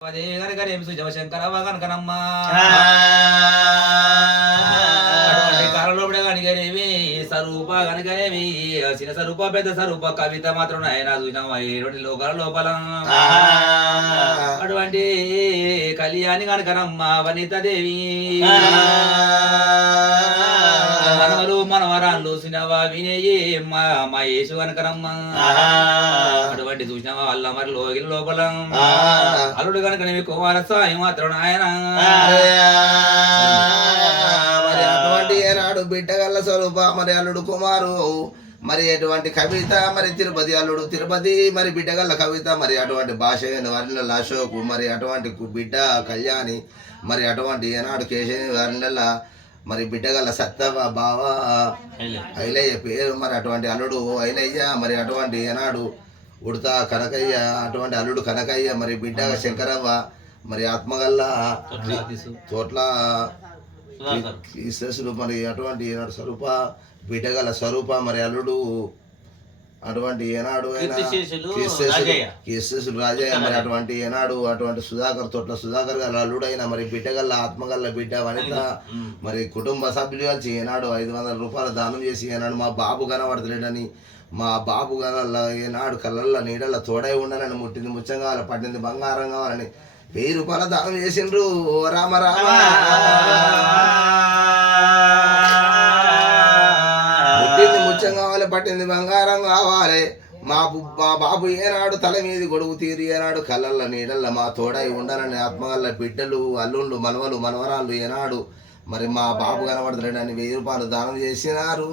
అదే గనకనేమి శివశంకరవ్వ గనకనమ్మ అటువంటి కాలంలోపడే గనికనేమి స్వరూప గనకనేమి చిన్న స్వరూప పెద్ద స్వరూప కవిత మాత్రం ఆయన చూసినాం రెండు లోకాల లోపల అటువంటి కళ్యాణి గనకనమ్మ వనితాదేవి మనవలు మనవరాళ్ళు సినవా వినేయి మా యేసు గనకనమ్మ అటువంటి చూసినావా అల్ల మరి లోగిల లోపల అల్లుడు కనుక నీవి కుమారస్వామి మాత్రం ఆయన మరి అటువంటి ఏనాడు బిడ్డగల్ల స్వరూప మరి అల్లుడు కుమారు మరి అటువంటి కవిత మరి తిరుపతి అల్లుడు తిరుపతి మరి బిడ్డగల్ల కవిత మరి అటువంటి భాష వారిల అశోకు మరి అటువంటి బిడ్డ కళ్యాణి మరి అటువంటి ఏనాడు కేశని వారిల మరి బిడ్డగల్ల సత్తవ బావ ఐలయ్య పేరు మరి అటువంటి అల్లుడు ఐలయ్య మరి అటువంటి ఏనాడు ఉడతా కనకయ్య అటువంటి అల్లుడు కనకయ్య మరి బిడ్డ శంకరవ్వ మరి ఆత్మగల్ల చోట్ల కీర్తిశేషులు మరి అటువంటి ఏనాడు స్వరూప బిడ్డగల స్వరూప మరి అల్లుడు అటువంటి ఏనాడు కీర్తిశేషులు రాజయ్య మరి అటువంటి ఏనాడు అటువంటి సుధాకర్ తోట్ల సుధాకర్ గారు అల్లుడైన మరి బిడ్డగల్ల ఆత్మగల్ల బిడ్డ వనిత మరి కుటుంబ సభ్యులు కలిసి ఏనాడు 500 రూపాయలు దానం చేసి ఏనాడు మా బాబు కనబడతలేడని మా బాబు గల ఏనాడు కళ్ళల్లో నీడల్లో తోడై ఉండాలని ముట్టింది ముచ్చం కావాలి పట్టింది బంగారం కావాలని 1000 రూపాయల దానం చేసిండ్రు రామ రామ ముట్టింది ముచ్చం కావాలి పట్టింది బంగారం కావాలి మా బాబు ఏనాడు తల మీది గొడుగు తీరి ఏనాడు కళ్ళల్లో నీడల్లో మా తోడై ఉండాలని ఆత్మగల్ల బిడ్డలు అల్లుళ్ళు మనవలు మనవరాళ్ళు ఏనాడు మరి మా బాబు కనబడతాడని 1000 రూపాయలు దానం చేసినారు.